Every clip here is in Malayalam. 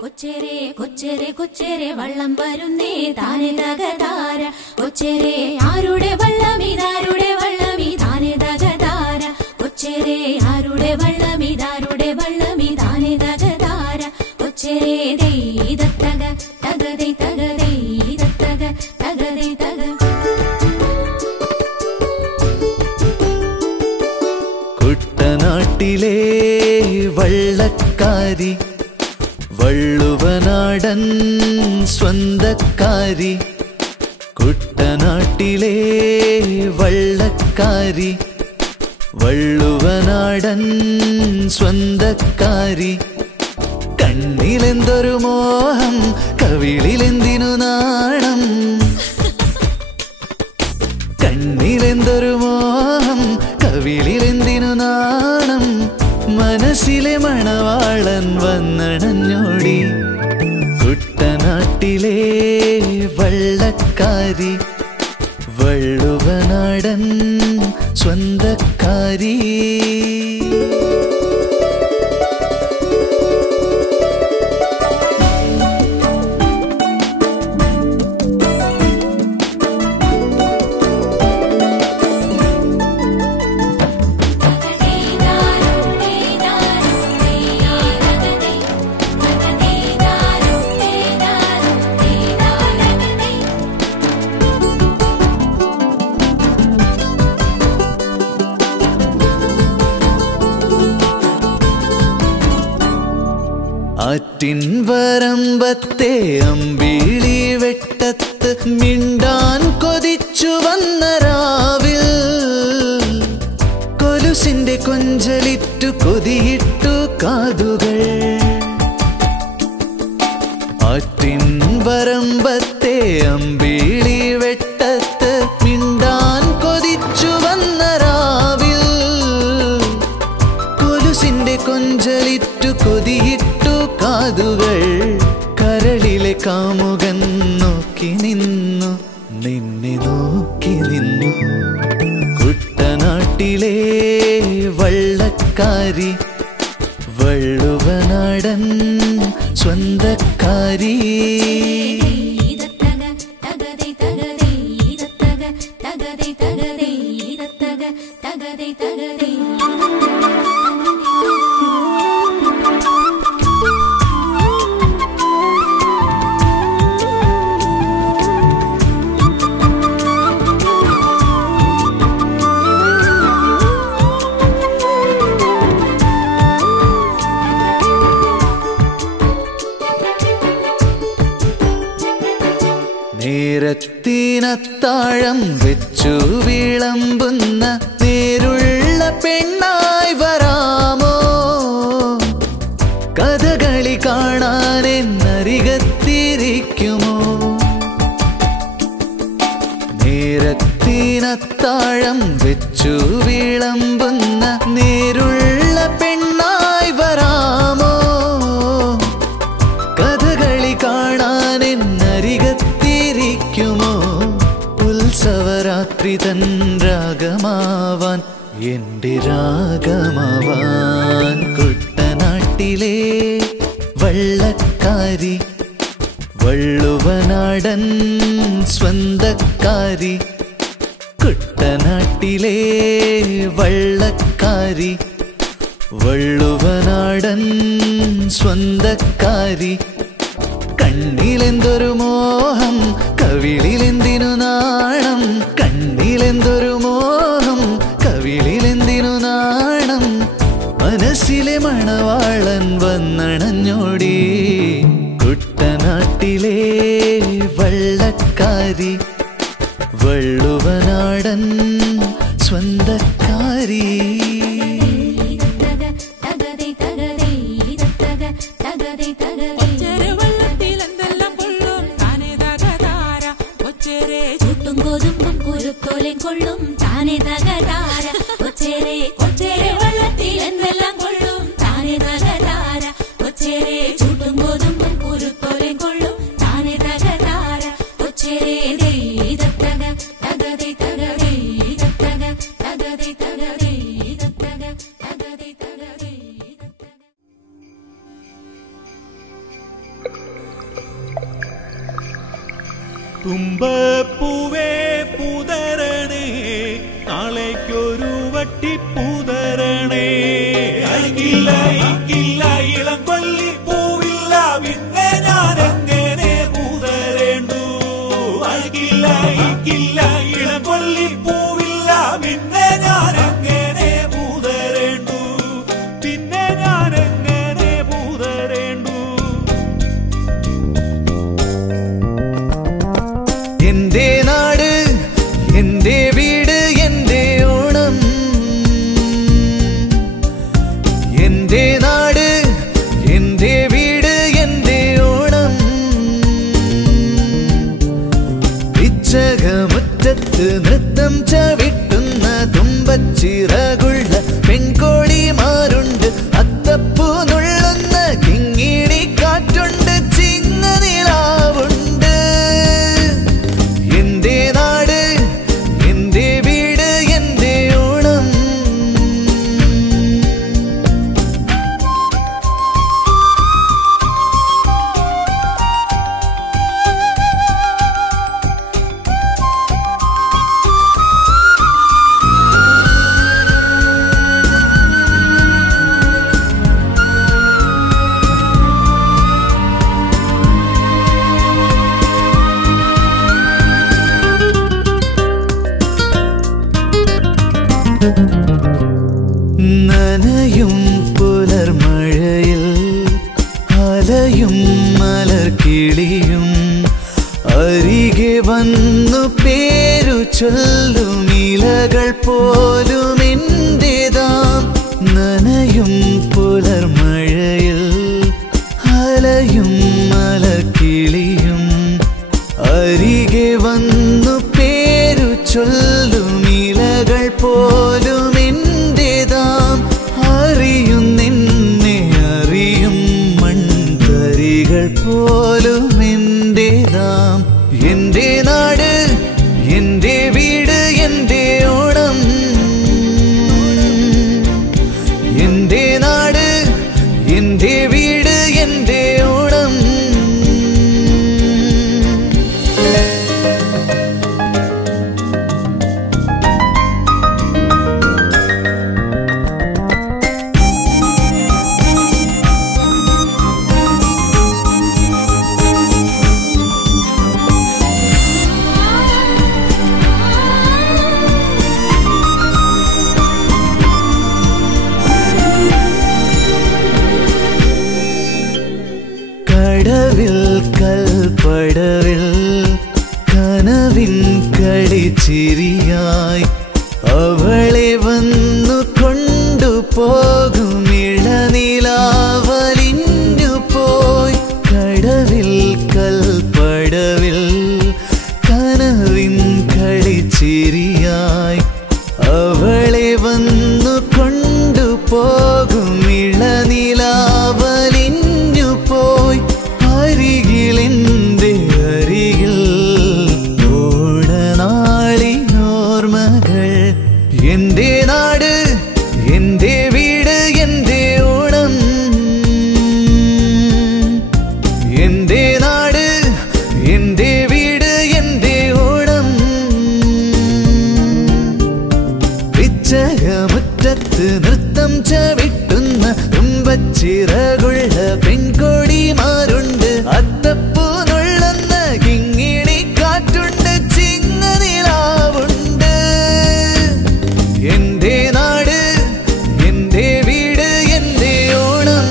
കൊച്ചേരെ കൊച്ചേരെ കൊച്ചേരെ വള്ളം വരുന്നേ താനെ തകതാര കൊച്ചേരെ ആരുടെ വള്ളം ഇതാരുടെ വള്ളം ഇതാനെ തകതാര കൊച്ചേരെ ആരുടെ വള്ളം ഇതാരുടെ വള്ളം ഇതാനെ തകതാര കൊച്ചേരെ ദൈതത്തക തകതൈ തകതൈ തക തകതൈ തക കുട്ടനാട്ടിലെ വള്ളക്കാരി വള്ളുവനാടൻ സ്വന്തക്കാരി കുട്ടനാട്ടിലെ വള്ളക്കാരി വള്ളുവനാടൻ സ്വന്തക്കാരി കണ്ണിലെന്തൊരു മോഹം കവിളിലെന്തിനു നാണം കണ്ണിലെന്തൊരു മോഹം കവിളിലെന്തിനു നാണം മനസ്സിലെ മണവാളൻ വന്നണഞ്ഞോടി കുട്ടനാട്ടിലെ വള്ളക്കാരി വള്ളുവനാടൻ സ്വന്തക്കാരി ആറ്റിൻ വരമ്പത്തെ അമ്പിളി വെട്ടത്ത് മിണ്ടാൻ കൊതിച്ചു വന്ന രാവിൽ കൊലുസിന്റെ കൊഞ്ചലിറ്റു കൊതിയിട്ടു കാതുകൾ ആറ്റിൻ വരമ്പത്തെ അമ്പിളി വെട്ടത്ത് മിണ്ടാൻ കൊതിച്ചു വന്ന രാവിൽ കൊലുസിന്റെ കൊഞ്ചലിറ്റു കൊതിയിട്ടു കാതുകൾ കരളിലെ കാമുകൻ നോക്കി നിന്നു നിന്നെ നോക്കി നിന്നു കുട്ടനാട്ടിലെ വള്ളക്കാരി വള്ളുവനാടൻ സ്വന്തക്കാരി നേരത്തിനത്താഴം വെച്ചു വിളമ്പുന്ന നേരുള്ള പെണ്ണായി വരാമോ കഥകളി കാണാനെന്നരികത്തിരിക്കുമോ നേരത്തിനത്താഴം വെച്ചു വിളമ്പുന്ന നേരുള്ള പെണ്ണായി വരാമോ കഥകളി കാണാനെന്നരികത്തിരിക്കുമോ ഉത്സവരാത്രി തൻ രാഗമാവാൻ എന്റെ രാഗമാവാൻ കുട്ടനാട്ടിലെ വള്ളക്കാരി വള്ളുവനാടൻ സ്വന്തക്കാരി കുട്ടനാട്ടിലെ വള്ളക്കാരി വള്ളുവനാടൻ സ്വന്തക്കാരി കണ്ണിലെന്തൊരു മോഹം കവിളിലെന്തിനു നാണം കണ്ണിലെന്തൊരു മോഹം കവിളിലെന്തിനു നാണം മനസ്സിലെ മണവാളൻ വന്നണഞ്ഞോടി കുട്ടനാട്ടിലെ വള്ളക്കാരി വള്ളുവനാടൻ സ്വന്തക്കാരി കൊതുമ്പും കുരുത്തോലെ കൊള്ളും താനെ തകതാര കൊച്ചേരെ കൊച്ചേരെ വള്ളത്തിൽ എന്തെല്ലാം കൊള്ളും താനെ തകതാര കൊച്ചേരെ ചൂട്ടും കൊതുമ്പും കുരുത്തോലെ കൊള്ളും താനെ തകതാര കൊച്ചേരെ ദൈതത്തക തകതൈ തകതൈ തക തകതൈ തകതൈ തക തകതൈ തകതൈ തുമ്പപ്പൂവേ പൂതരണേ നാളേക്കൊരു വട്ടി പൂതരണേ അയക്കില്ല ഇളം കൊല്ലി പൂവില്ല പിന്നെ ഞാൻ എങ്ങനെ പൂതരേണ്ടു അയക്കില്ല ഇളം കൊല്ലി പൂവില്ല പിന്നെ ഞാൻ എങ്ങനെ പൂതരേണ്ടു പിന്നെ ഞാൻ എങ്ങനെ പൂതരേണ്ടു എന്റെ നാട് എന്റെ വീട് എന്റെ ഓണം എന്റെ നാട് എന്റെ വീട് എന്റെ ഓണം പിച്ചകമുറ്റത്ത് നൃത്തം ചവിട്ടുന്ന തുമ്പച്ചിറകുള്ള പെൺകോടിമാരുണ്ട് അത്തപ്പൂ നുള്ളുന്ന കിങ്ങിണി കാറ്റുണ്ട് ചിങ്ങനിലാവുണ്ട് എന്റെ നാട് എന്റെ വീട് എന്റെ ഓണം നനയും പുലർമഴയിൽ അലയും മലർക്കിളിയും അരികെ വന്നു പേരു ചൊല്ലും ഇലകൾ പോലും എന്റേതാം നനയും പുലർമഴയിൽ അലയും മലർക്കിളിയും അരികെ വന്നു പേരു ചൊല്ലും ഇലകൾ പോലും എന്റേതാം അറിയും നിന്നെ അറിയും മൺതരികൾ പോലും എന്റേതാം എന്റെ നാട് എന്റെ വീട് എന്റെ ഓണം എന്റെ നാട് എന്റെ വീട് എന്റെ ഓണം കടവിൽ കൽപ്പടവിൽ കനവിൻ കളിച്ചിരിയായി അവളെ വന്നു കൊണ്ടുപോകും ഇളനിലാവലിഞ്ഞു പോയി കടവിൽ കൽപ്പടവിൽ കനവിൻ കളിച്ചിരിയായി അവളെ വന്നു കൊണ്ടുപോകും ഇളനിലാവലിഞ്ഞു പോയി അരികിലെന്റെ അരികിൽ ഓണനാളിനോർമ്മകൾ എന്റെ നാട് എന്റെ വീട് എന്റെ ഓണം എന്റെ നാട് എന്റെ വീട് എന്റെ ഓണം പിച്ചകമുറ്റത്ത് നൃത്തം ചവിട്ടുന്ന തുമ്പച്ചിറകുള്ള പെൺകോടിമാരുണ്ട് അത്തപ്പൂ നുള്ളുന്ന കിങ്ങിണി കാറ്റുണ്ട് ചിങ്ങനിലാവുണ്ട് എന്റെ നാട് എന്റെ വീട് എന്റെ ഓണം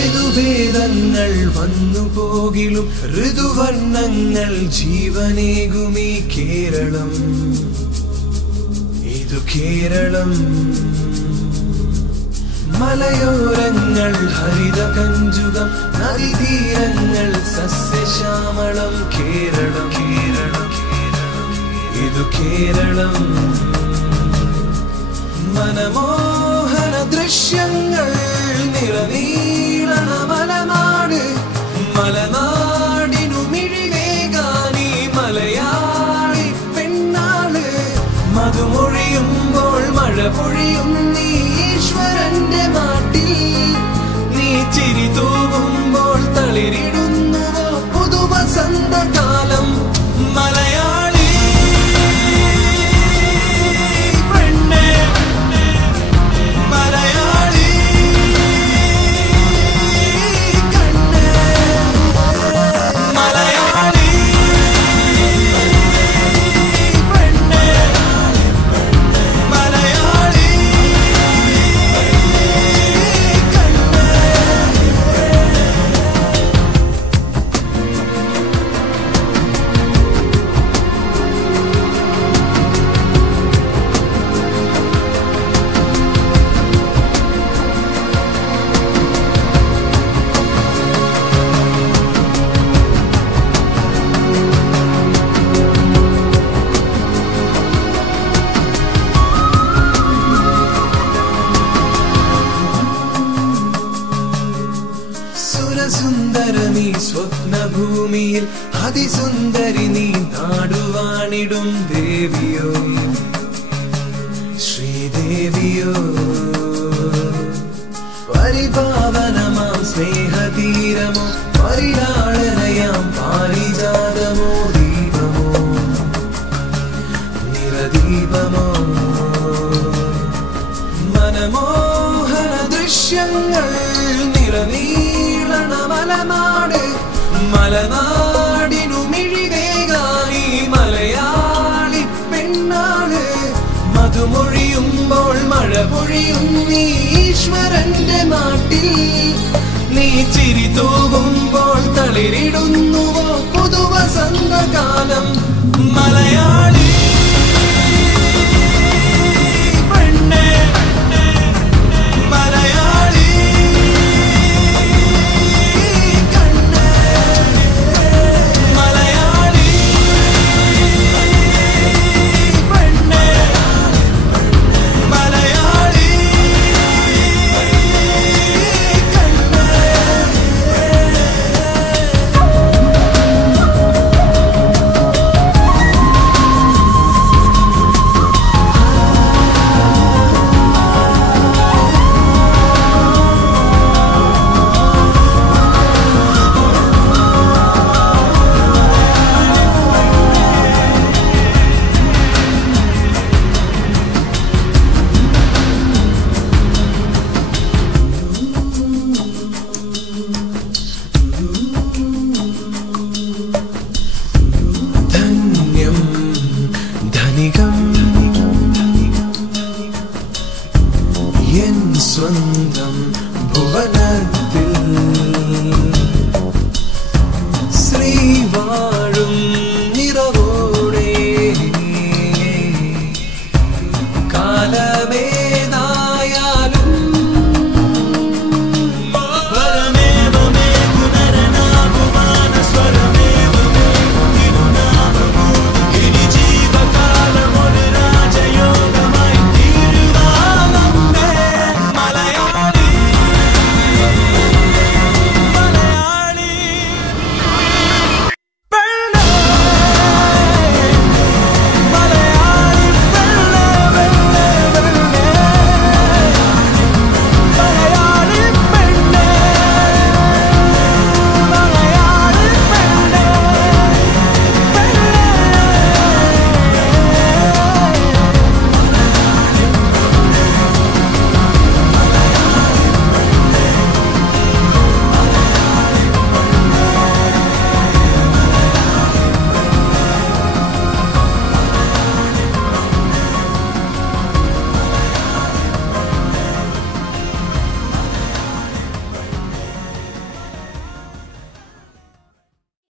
ഋതുഭേദങ്ങൾ വന്നു പോകിലും ഋതുവർണ്ണങ്ങൾ ജീവനേകുമീ കേരളം ഇതു കേരളം മലയോരങ്ങൾ ഹരിത കഞ്ചുകം നദീതീരങ്ങൾ സസ്യശ ഇതു കേരളം. മനമോഹന ദൃശ്യങ്ങൾ നിറനീളണ മലനാട്. മലനാടിനു മിഴിവേകാനി മലയാളി പെണ്ണാള്. മധുമൊഴിയുമ്പോൾ മഴ പൊഴിയും നീ ഈശ്വരന്റെ നാട്ടിൽ. നീ ചിരി തൂകുമ്പോൾ തളിരിടുന്നുവോ പുതുവസന്തകാലം. മലയാളി പെണ്ണേ, മലയാളി കണ്ണേ, മലയാളി പെണ്ണേ, മലയാളി കണ്ണേ. സുരസുന്ദരമീ സ്വപ്നഭൂമിയിൽ അതിസുന്ദരി നീ നാടുവാണിടും ദേവിയോ ശ്രീദേവിയോ. പരിപാവനമാം സ്നേഹതീരമോ പരിലാളനയാം പാരിജാതമോ ദീപമോ നിറദീപമോ. മനമോഹന ദൃശ്യങ്ങൾ നിറനീളണ മലനാട്. മലനാടിനു മിഴിവേകാനി മലയാളി പെണ്ണാള്. മധുമൊഴിയുമ്പോൾ മഴ പൊഴിയും നീ ഈശ്വരന്റെ നാട്ടിൽ. നീ ചിരി തൂകുമ്പോൾ തളിരിടുന്നുവോ പുതുവസന്തകാലം. മലയാളി